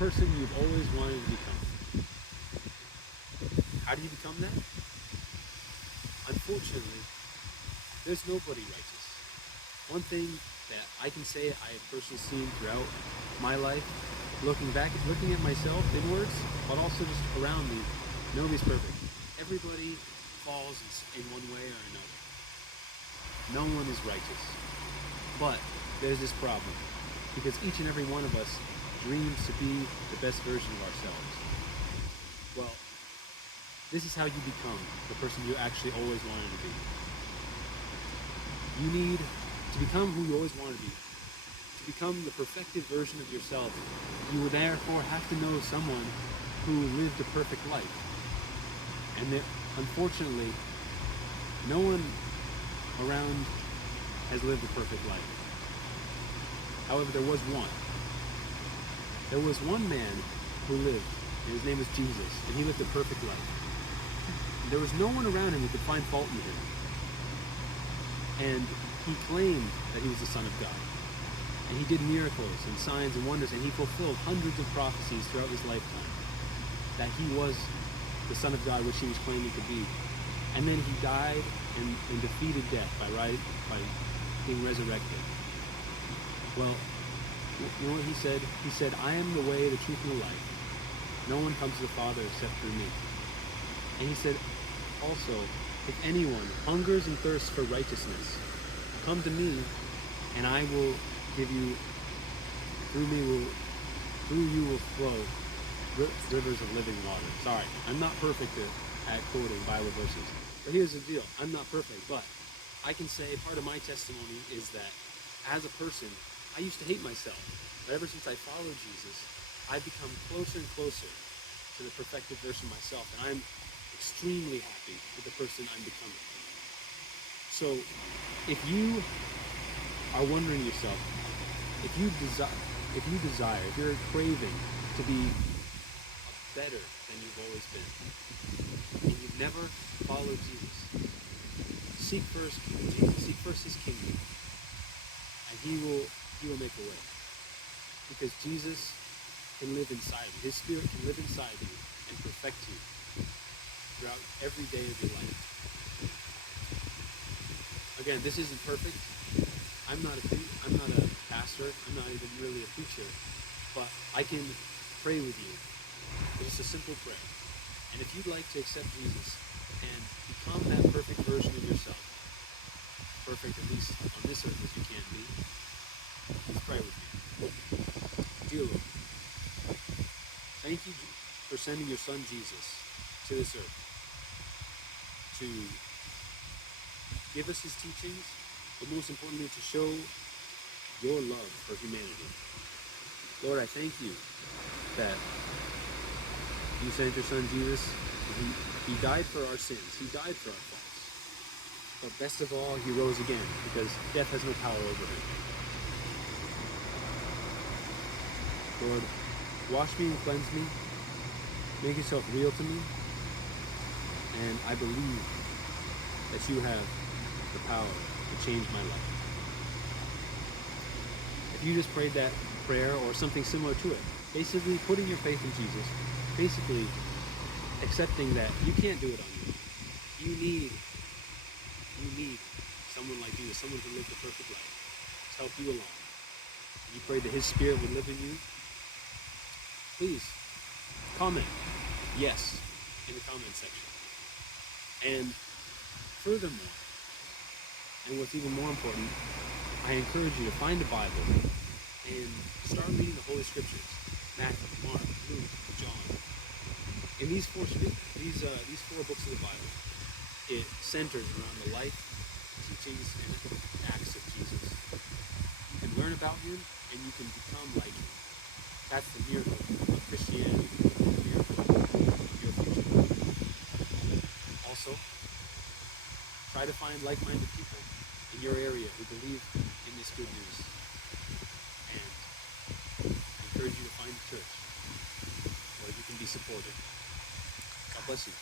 person you've always wanted to become. How do you become that? Unfortunately, there's nobody righteous. One thing that I can say I have personally seen throughout my life, looking at myself inwards, but also just around me, nobody's perfect. Everybody falls in one way or another. No one is righteous. But there's this problem, because each and every one of us dreams to be the best version of ourselves. Well, this is how you become the person you actually always wanted to be. You need to become who you always wanted to be. To become the perfected version of yourself, you will therefore have to know someone who lived a perfect life. And that, unfortunately, no one around has lived a perfect life. However, there was one. There was one man who lived, and his name was Jesus, and he lived a perfect life. There was no one around him who could find fault in him. And he claimed that he was the Son of God. And he did miracles and signs and wonders, and he fulfilled hundreds of prophecies throughout his lifetime that he was the Son of God, which he was claiming to be. And then he died and defeated death by being resurrected. Well, you know what he said? He said, "I am the way, the truth, and the life. No one comes to the Father except through me." And he said also, "If anyone hungers and thirsts for righteousness, come to me, and I will give you, through you will flow rivers of living water." Sorry, I'm not perfect at quoting Bible verses. But here's the deal. I'm not perfect, but I can say part of my testimony is that as a person, I used to hate myself. But ever since I followed Jesus, I've become closer and closer to the perfected version of myself. And I'm extremely happy with the person I'm becoming. So if you are wondering yourself, if you're craving to be better than you've always been, and you've never followed Jesus, seek first Jesus, seek first his kingdom, and he will make a way. Because Jesus can live inside you. His Spirit can live inside you and perfect you throughout every day of your life. Again, this isn't perfect. I'm not a pastor. I'm not even really a preacher. But I can pray with you. It's just a simple prayer. And if you'd like to accept Jesus and become that perfect version of yourself, perfect at least on this earth as you can be, please pray with me. Dear Lord, thank you for sending your Son Jesus to this earth to give us his teachings, but most importantly to show your love for humanity. Lord, I thank you that you sent your Son Jesus. He died for our sins. He died for our faults. But best of all, he rose again because death has no power over him. Lord, wash me and cleanse me. Make yourself real to me. And I believe that you have the power to change my life. If you just prayed that prayer or something similar to it, basically putting your faith in Jesus, basically accepting that you can't do it on your own. You need someone like Jesus, someone who lived a perfect life to help you along. And you prayed that his Spirit would live in you. Please comment yes in the comment section. And furthermore, and what's even more important, I encourage you to find a Bible and start reading the Holy Scriptures. Matthew, Mark, Luke, John. In these four books of the Bible, it centers around the life, teachings, and acts of Jesus. You can learn about him and you can become like him. That's the miracle of Christianity, the miracle of your future. Also, try to find like-minded people in your area who believe in this good news. And I encourage you to find a church where you can be supported. God bless you.